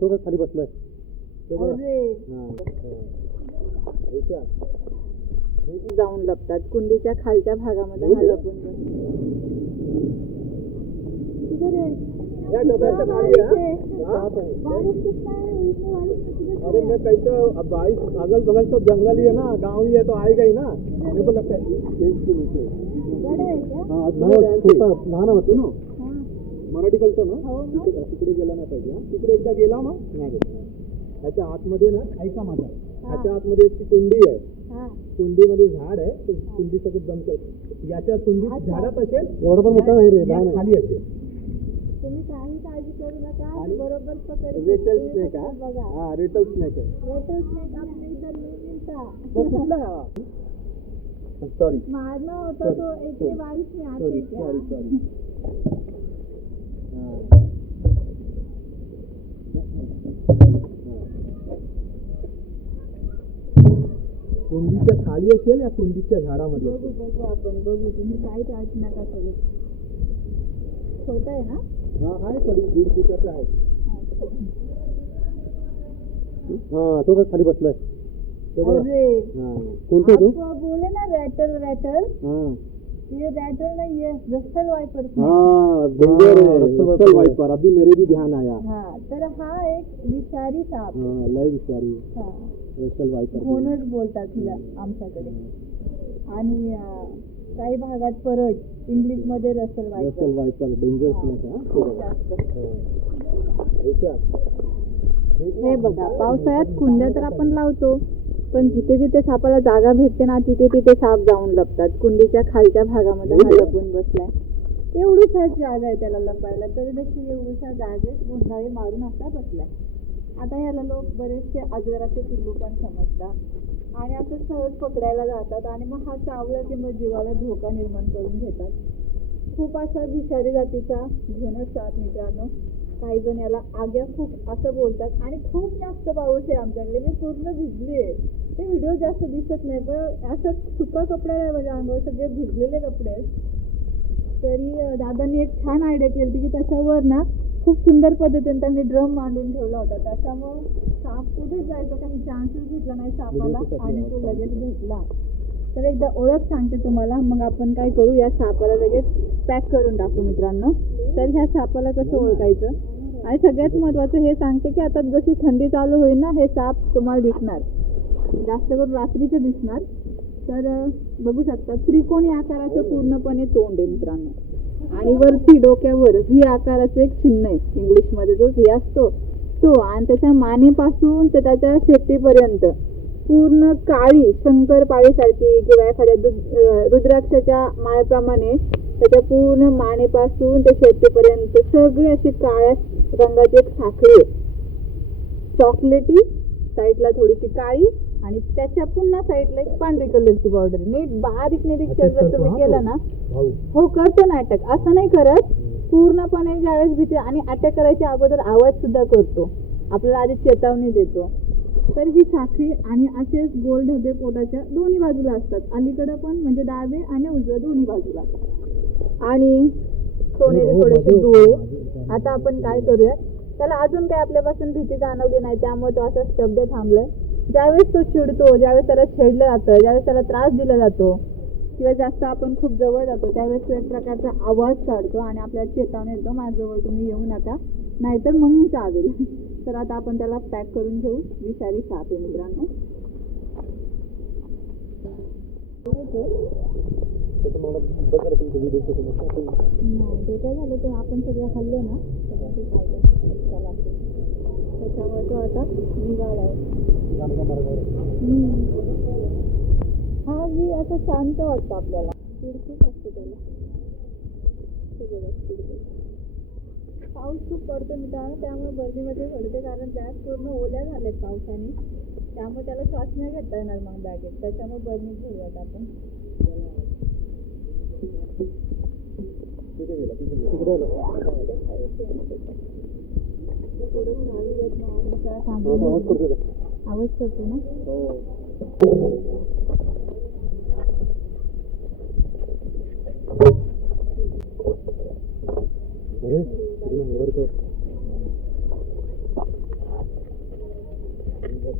तो काय खाली बसलाय. जाऊन लपतात. कुंडीच्या खालच्या भागामध्ये हा लपून है? है. हा. है अरे मैं कैसे अब बारिश अगल बगल तो जंगल ही है ना. गांव ही है तो आएगा ही ना. मेरे को? लगता है ये- इसके नीचे बड़ा है क्या हा, छोटा लहान होतो ना? हाँ मराठी कळतं ना? हो ना. तिकडे तिकडे गेला नाही पाहिजे हा. तिकडे एकदा गेला ना नाही गेला. ह्याच्या आतमध्ये ना ऐका माझा ह्याच्या आतमध्ये एक कुंडी आहे. हाँ. कुंडीमध्ये झाड आहे ते कुंडी सगळं बंद कर. याच्या कुंडीत अच्छा. झाडात असेल एवढं पण मोठा नाही रे खाली असेल. तुम्ही काही काळजी करू नका बरोबर पकड रेटल स्नेक हा बघा. हा रेटल स्नेक आहे. रेटल स्नेक आपल्या इथं नाही मिळता. तो कुठला सॉरी मारना होता तो इतने बारिश में आते सॉरी क्या सॉरी सॉरी कुंडीच्या खाली असेल या कुंडीच्या झाडामध्ये बघू असेल? बघू आपण बघू. तुम्ही काही काळजी नका करू. छोटा आहे ना? हा आहे थोडी दीड फुटाचा आहे. हा तो काय खाली बसलाय. तो बघ. अरे हा. कोणता तो? बोले ना रैटल रैटल. हा. है वाइपर हाँ डेंजर रसल वाइपर। अभी मेरे भी ध्यान आया। हाँ तर हा एक विषारी साप हाँ लय विचारी हा। रसल वाइपर बोलतात तिला आमच्याकडे। आणि काही भागात परत इंग्लिशमध्ये Russell Russell viper viper danger हे बघा पावसाळ्यात कुंड्या तर आपण लावतो. पण जिथे जिथे सापाला जागा भेटते ना तिथे तिथे साप जाऊन लपतात. कुंडीच्या खालच्या भागामध्ये हा लपून बसलाय. एवढीच जागा आहे त्याला लपायला. तरी देखील एवढ्याशा जागेत गुंडाळी मारून असा बसलाय. आता ह्याला लोक बरेचसे अजगराचे पिल्लू पण समजतात. आणि असं सहज पकडायला जातात आणि मग हा चावला की मग जीवाला धोका निर्माण करून घेतात. खूप असा विषारी जातीचा घोणस साप मित्रांनो. काही जण याला आग्या खूप असं बोलतात आणि खूप जास्त पाऊस आहे आमच्याकडे. मी पूर्ण भिजली आहे. ते व्हिडिओ जास्त दिसत नाही पण असं सुका कपडा आहे माझ्या अंगावर सगळे भिजलेले कपडे आहेत. तरी दादांनी एक छान आयडिया केली होती की त्याच्यावर ना खूप सुंदर पद्धतीने त्यांनी ड्रम मांडून ठेवला होता. त्याच्यामुळं साप कुठेच जायचा काही चान्सच भेटला नाही सापाला आणि तो लगेच भेटला. तर एकदा ओळख सांगते तुम्हाला. मग आपण काय करू या सापाला लगेच पॅक करून टाकू मित्रांनो. तर ह्या सापाला कसं ओळखायचं? आणि सगळ्यात महत्त्वाचं हे सांगते की आता जशी थंडी चालू होईल ना हे साप तुम्हाला दिसणार. जास्त करून रात्रीचे दिसणार. तर बघू शकता त्रिकोणी आकाराचं पूर्णपणे तोंड आहे मित्रांनो. आणि वरती डोक्यावर व्ही आकाराचं एक चिन्ह आहे. इंग्लिशमध्ये जो व्ही असतो तो. आणि त्याच्या मानेपासून ते त्याच्या शेपटीपर्यंत. पूर्ण काळी शंकरपाळीसारखी किंवा एखाद्या रुद्राक्षाच्या माळेप्रमाणे त्याच्या पूर्ण मानेपासून ते शेपटीपर्यंत सगळी अशी काळ्या रंगाची एक साखळी चॉकलेटी साईडला थोडीशी काळी आणि त्याच्या पुन्हा साईडला एक पांढरी कलरची बॉर्डर नीट बारीक निरीक्षण जर तुम्ही केलं ना हो करतो ना अटॅक असं नाही करत. पूर्णपणे ज्यावेळेस भीती आणि अटॅक करायच्या अगोदर आवाज सुद्धा करतो. आपल्याला आधी चेतावणी देतो. तर ही साखळी आणि असेच गोल ढबे पोटाच्या दोन्ही बाजूला असतात. अलीकडे पण म्हणजे डावे आणि उजव्या दोन्ही बाजूला. आणि सोनेरी थोडेसे डोळे आता आपण काय करूया त्याला अजून काय आपल्यापासून भीती जाणवली नाही त्यामुळे तो असा स्तब्ध थांबलाय. ज्यावेळेस तो चिडतो ज्यावेळेस त्याला छेडलं जातं ज्यावेळेस त्याला त्रास दिला जातो किंवा जास्त आपण खूप जवळ जातो त्यावेळेस तो एक प्रकारचा आवाज काढतो आणि आपल्याला चेतावणी देतो माझ्याजवळ तुम्ही येऊ नका नाहीतर मग मी चावेल तर आता आपण त्याला पॅक करून घेऊ. विषारी साप आहे मित्रांनो. नाही ते काय झालं तर आपण सगळे हल्लो ना त्याच्यामुळे तो आता आहे. हा मी असं शांत वाटतं आपल्याला. चिडकीच असते त्याला. सगळं पडतो मित्रांनो. त्यामुळे बर्दीमध्ये पडते कारण बॅग पूर्ण ओल्या झाल्यात पावसाने. त्यामुळे त्याला श्वास नाही घेता येणार मग बॅगेत. त्याच्यामुळे बर्नीत घेऊयात आपण. तिथे गेला तिथे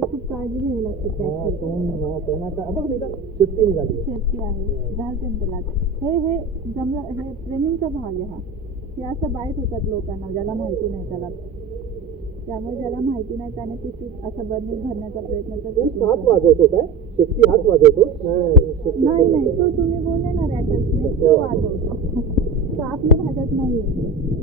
खूप काळजी घ्यावी लागते निघाली. सेफ्टी आहे. घालते त्याला हे हे जमलं हे ट्रेनिंगचा भाग आहे हा. हे असं बाईट होतात लोकांना ज्याला माहिती नाही त्याला. त्यामुळे ज्याला माहिती नाही त्याने पिशवीत असं बर्नीत भरण्याचा प्रयत्न करतो हात वाजवतो काय? शेपटी हात वाजवतो? नाही, नाही तो तुम्ही बोलले ना रॅटर्स तो वाजवतो. तो आपल्या भागात नाही आहे